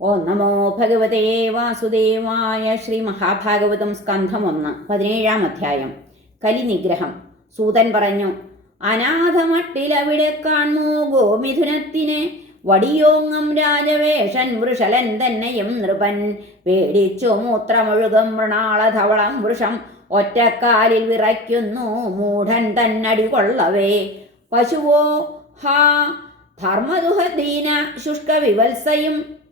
ഓം നമോ ഭഗവതേ വാസുദേവായ ശ്രീ മഹാഭാഗവതം സ്കന്ധം ഒന്ന് പതിനേഴാം അധ്യായം. കലിനിഗ്രഹം. സൂതൻ പറഞ്ഞു അനാഥമട്ടിലവിടെ കാണൂ ഗോമിഥുനത്തിനെ വടിയോങ്ങം രാജവേഷൻ വൃഷലൻ തന്നെയും നൃപൻ. പേടിച്ചു മൂത്രമൊഴുകും മൃണാളധവളം വൃഷം ഒറ്റക്കാലിൽ വിറയ്ക്കുന്നു മൂഢൻ തന്നടി കൊള്ളവേ. പശുവോ? ഹാ ധർമ്മദുഹദീന ശുഷ്കവിവത്സയും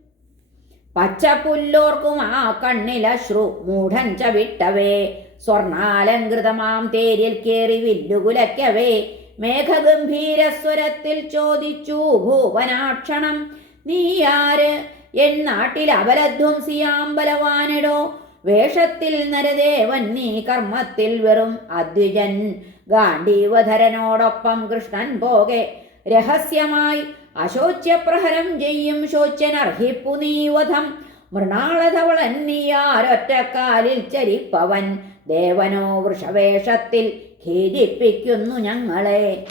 പച്ചപ്പുല്ലോർക്കും ആ കണ്ണിലശ്രു മൂഢൻ ചവിട്ടവേ. സ്വർണാലങ്കൃതമാം തേരിൽ കേറി വില്ലുകുലയ്ക്കവേ. മേഘഗംഭീരസ്വരത്തിൽ ചോദിച്ചു ഭൂവനാക്ഷണം നീയാര് എന്നാട്ടിൽ അബലധ്വംസിയാം ബലവാനിടോ വേഷത്തിൽ നരദേവൻ നീ കർമ്മത്തിൽ വെറും അദ്വിജൻ. ഗാന്ധീവധരനോടൊപ്പം കൃഷ്ണൻ പോകെ. രഹസ്യമായി അശോച്യപ്രഹരം ചെയ്യും ശോച്യനർഹിപ്പു നീവധം മൃണാളധവളന്നിയാരൊറ്റക്കാലിൽ ചരിപ്പവൻ. ദേവനോ വൃഷവേഷത്തിൽ ഖേദിപ്പിക്കുന്നു ഞങ്ങളെ.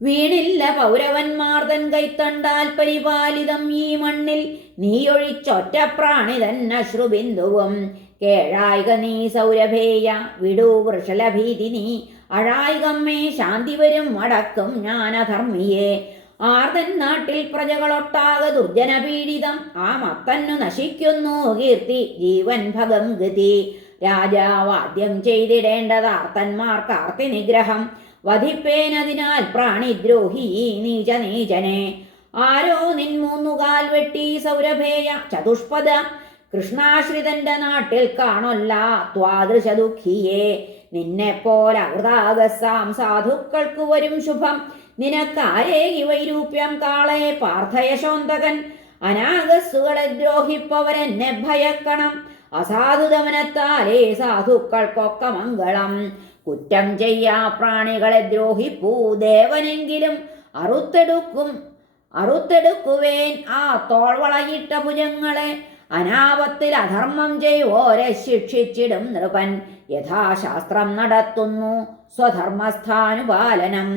വീണില്ല പൗരവന്മാർതൻ കൈത്തണ്ടാൽ പരിപാലിതം ഈ മണ്ണിൽ. നീയൊഴിച്ചൊറ്റ പ്രാണി തന്നെ അശ്രുബിന്ദുവും കേഴായിക നീ സൗരഭേയ വിടൂ വൃഷലഭീതി നീ. അഴായികമ്മേ ശാന്തി വരും അടക്കും ജ്ഞാനധർമ്മിയെ. ആർതൻ നാട്ടിൽ പ്രജകളൊട്ടാകെ ദുർജനപീഡിതം ആ മത്തന്നു നശിക്കുന്നു കീർത്തി ജീവൻ ഭഗം ഗതി രാജാവാദ്യം ചെയ്തിടേണ്ടത് ആർത്തന്മാർക്ക് ആർത്തി നിഗ്രഹം വധിപ്പേനതിനാൽ പ്രാണിദ്രോഹി നീച നീചനെ. ആരോ നിൻ മൂന്നുകാൽ വെട്ടി സൗരഭേയ ചതുഷ്പദ കൃഷ്ണാശ്രിതന്റെ നാട്ടിൽ കാണൊല്ല ത്വാദൃശ ദുഃഖിയെ നിന്നെപ്പോലെ അകൃതാഗസാം സാധുക്കൾക്ക് വരും ശുഭം. നിനക്കാരേ വൈരൂപ്യം കാളെ പാർത്ഥയശോന്തകൻ. അനാഗസ്സുകളെ ദ്രോഹിപ്പവരെന്നെ ഭയക്കണം. അസാധുതമനത്താലേ സാധുക്കൾക്കൊക്കെ മംഗളം. കുറ്റം ചെയ്യാ പ്രാണികളെ ദ്രോഹിപ്പൂ ദേവനെങ്കിലും. അറുത്തെടുക്കും അറുത്തെടുക്കുവേൻ ആ തോൾവളയിട്ട ഭുജങ്ങളെ. അനാപത്തിൽ അധർമ്മം ചെയ്യോരെ ശിക്ഷിച്ചിടും നൃപൻ. യഥാശാസ്ത്രം നടത്തുന്നു സ്വധർമ്മസ്ഥാനുപാലനം.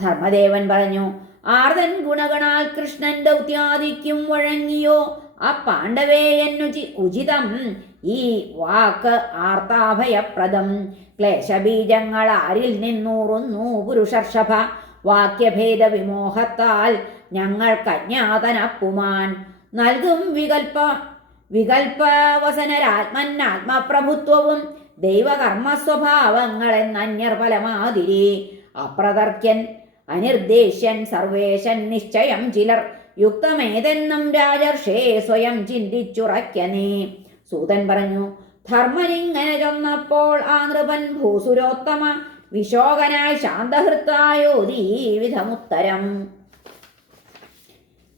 ധർമ്മദേവൻ പറഞ്ഞു ആർതൻ ഗുണഗണാൽ കൃഷ്ണൻ ദൗത്യാദിക്കും വഴങ്ങിയോ? ആ പാണ്ഡവേ എന്നുചി ഉചിതം. ഈ വാക്ക് ആർത്താഭയപ്രദം. ക്ലേശബീജങ്ങൾ ആരിൽ നിന്നൂറുന്നു പുരുഷർഷഭ വാക്യഭേദ വിമോഹത്താൽ ഞങ്ങൾ അജ്ഞാതനപ്പുമാൻ നൽകും വികൽപ്പ വികൽപ്പവസനരാത്മന്നാത്മപ്രഭുത്വവും ദൈവകർമ്മ സ്വഭാവങ്ങളെന്നന്യർ ഫലമാതിരി അപ്രതർക്യൻ അനിർദ്ദേശ്യൻ സർവേശൻ നിശ്ചയം ചിലർ യുക്തമേതെന്നും രാജർഷേ സ്വയം ചിന്തിച്ചുറയ്ക്ക നീ. സൂതൻ പറഞ്ഞു ധർമ്മനിങ്ങനെ ചൊന്നപ്പോൾ ആ നൃപൻ ഭൂസുരോത്തമ വിശോകനായി ശാന്തഹൃത്തായോ വിധമുത്തരം.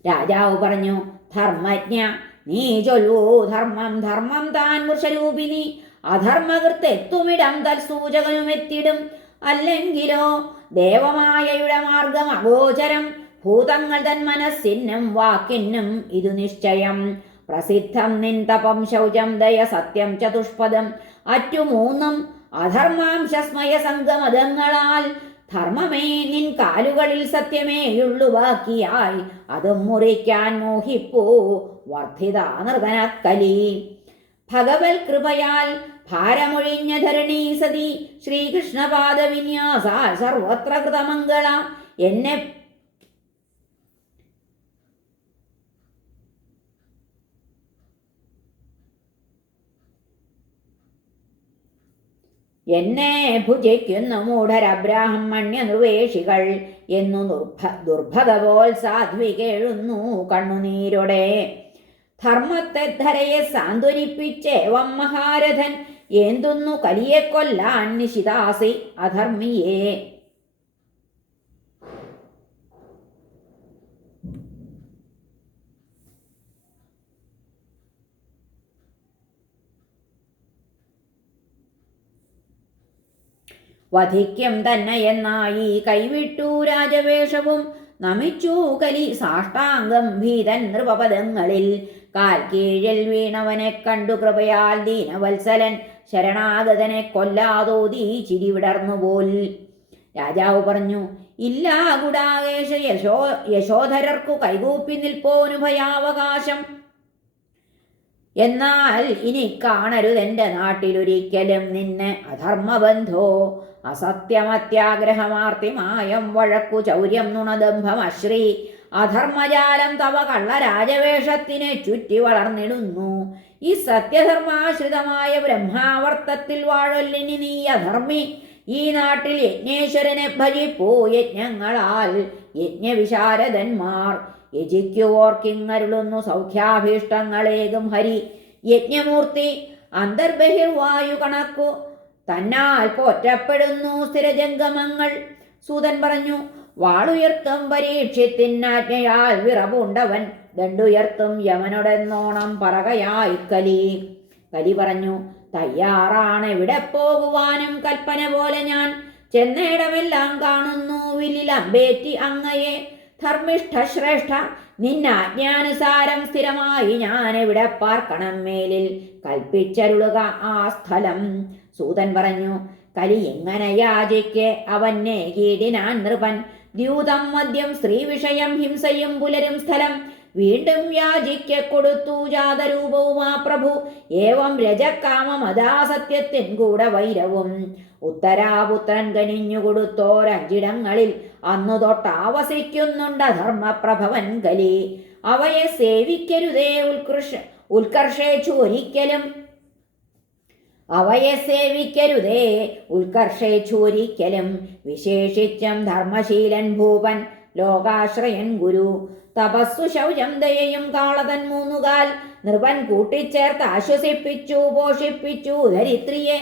രാജാവ് പറഞ്ഞു ധർമ്മജ്ഞ നീ ചൊല്ലൂ. ധർമ്മം ധർമ്മം താൻ അധർമ്മകൃത്തെത്തുമിടം തൽസൂചകനും എത്തിടും അല്ലെങ്കിലോ ദേവമായയുടെ മാർഗം അഗോചരം. ഭൂതങ്ങൾ തൻ മനസ്സിനും വാക്കിനും ഇതു നിശ്ചയം. പ്രസിദ്ധം നിൻ തപം ശൗചം ദയ സത്യം ചതുഷ്പദം. അറ്റു മൂന്നും അധർമാംശസ്മയ സംഗമതങ്ങളാൽ ധർമ്മമേ നിൻ കാലുകളിൽ സത്യമേയുള്ളു ബാക്കിയായി അതും മുറിക്കാൻ മോഹിപ്പോ. വർദ്ധിതാനൃതനക്കലി ഭഗവത് കൃപയാൽ ഭാരമൊഴിഞ്ഞ ധരണീ സതി ശ്രീകൃഷ്ണപാദ വിന്യാസാൽ സർവത്ര കൃതമംഗള. എന്നെ എന്നെ ഭുജിക്കുന്നു നിർവേഷികൾ എന്നു ദുർഭ ദുർഭത പോൽ സാധ്വികേഴുന്നു കണ്ണുനീരോടെ. ധർമ്മത്തെ ധരയെ സാന്ത്വനിപ്പിച്ചേവം മഹാരഥൻ ഏന്തുന്നു കലിയെ കൊല്ലാൻ നിശിതാസി അധർമ്മിയെ. വധിക്കും തന്നെ എന്നായി കൈവിട്ടു രാജവേഷവും നമിച്ചു കലി സാഷ്ടാംഗം ഭീതൻ നൃപപദങ്ങളിൽ. കാൽ കീഴിൽ വീണവനെ കണ്ടു കൃപയാൽ ദീനവത്സലൻ ശരണാഗതനെ കൊല്ലാതോതി ചിരി വിടർന്നുപോൽ രാജാവ് പറഞ്ഞു ഇല്ലാ ഗുടാകേശ യശോ യശോധരർക്കു കൈകൂപ്പി നിൽപ്പോനു ഭയാവകാശം. എന്നാൽ ഇനി കാണരുതെന്റെ നാട്ടിലൊരിക്കലും നിന്നെ അധർമ്മബന്ധോ. അസത്യമത്യാഗ്രഹമാർത്തിമായം വഴക്കു ചൗര്യം നുണദംഭമശ്രീ അധർമ്മജാലം തവ കള്ളരാജവേഷത്തിനെ ചുറ്റി വളർന്നിടുന്നു. ഈ സത്യധർമാശ്രിതമായ ബ്രഹ്മാവർത്തത്തിൽ വാഴൊല്ലിനി നീ അധർമ്മി. ഈ നാട്ടിൽ യജ്ഞേശ്വരനെ ഭജിപ്പൂ യജ്ഞങ്ങളാൽ യജ്ഞവിശാരദന്മാർ. യജിക്കുവോർക്കിങ്ങരുളുന്നു സൗഖ്യാഭീഷ്ടങ്ങളേകും ഹരി. യജ്ഞമൂർത്തി അന്തർബഹിർവായു കണക്കു. തന്നാൽ പോറ്റപ്പെടുന്നു സ്ഥിരജംഗമങ്ങൾ. സൂതൻ പറഞ്ഞു വാളുയർത്തും പരീക്ഷത്തിനാജ്ഞയാൽ വിറവുണ്ടവൻ. ദണ്ടുയർത്തും യമനുടെന്നോണം പറകയായി കലി. കലി പറഞ്ഞു തയ്യാറാണ് എവിടെ പോകുവാനും കൽപ്പന പോലെ ഞാൻ. ചെന്നയിടമെല്ലാം കാണുന്നു വില്ലിൽ അമ്പേറ്റി അങ്ങയെ. ധർമ്മിഷ്ഠ ശ്രേഷ്ഠ നിന്നാജ്ഞാനുസാരം സ്ഥിരമായി ഞാൻ ഇവിടെ പാർക്കണം മേലിൽ? കൽപ്പിച്ചരുളുക ആ സ്ഥലം. സൂതൻ പറഞ്ഞു കലി എങ്ങനെ യാചിക്കെ? അവനെ കീടിനാൻ നൃപൻ. ദ്യൂതം മദ്യം സ്ത്രീ വിഷയം ഹിംസയും പുലരും സ്ഥലം. വീണ്ടും യാചിക്ക കൊടുത്തു ജാതരൂപവും ആ പ്രഭു. ഏവം രജക്കാമമതാ സത്യത്തിൻ കൂടെ വൈരവും. ഉത്തരാപുത്രൻ കനിഞ്ഞു കൊടുത്തോരഞ്ചിടങ്ങളിൽ അന്നു തൊട്ടാവസിക്കുന്നുണ്ട് ധർമ്മപ്രഭവൻ കലി. അവയെ സേവിക്കരുതേ ഉത്കൃഷ ഉത്കർഷേച്ചു ഒരിക്കലും. അവയെ സേവിക്കരുതേ ഉത്കർഷേച്ചു ഒരിക്കലും. വിശേഷിച്ചും ധർമ്മശീലൻ ഭൂപൻ ലോകാശ്രയൻ ഗുരു. തപസ്സു ശൗചം ദയയും കാളതൻ മൂന്നുകാൽ. നൃപൻ കൂട്ടിച്ചേർത്ത് ആശ്വസിപ്പിച്ചു പോഷിപ്പിച്ചു. ധരിത്രിയെ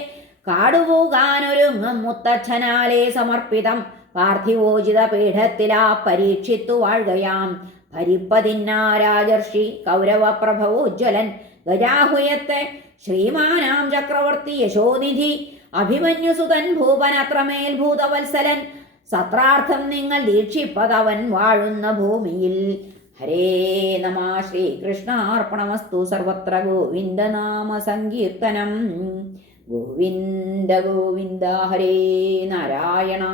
കാടുപോകാനൊരുങ്ങും മുത്തച്ഛനാലെ സമർപ്പിതം. പാർത്ഥിവോചിത പീഠത്തിലാ പരീക്ഷിത്തു വാഴുകയാം. ഭരിപ്പതിന്നാരാജർഷി കൗരവപ്രഭവോജ്വലൻ ഗജാഹുയത്തെ ശ്രീമാനാം ചക്രവർത്തി യശോനിധി. അഭിമന്യുസുതൻ ഭൂപൻ അത്രമേൽ ഭൂതവത്സലൻ. സത്രാർത്ഥം നിങ്ങൾ ദീക്ഷിപ്പതവൻ വാഴുന്ന ഭൂമിയിൽ. ഹരേ നമ ശ്രീകൃഷ്ണാർപ്പണമസ്തു സർവത്ര ഗോവിന്ദനാമ സങ്കീർത്തനം. ഗോവിന്ദ ഗോവിന്ദ ഹരേ നാരായണ.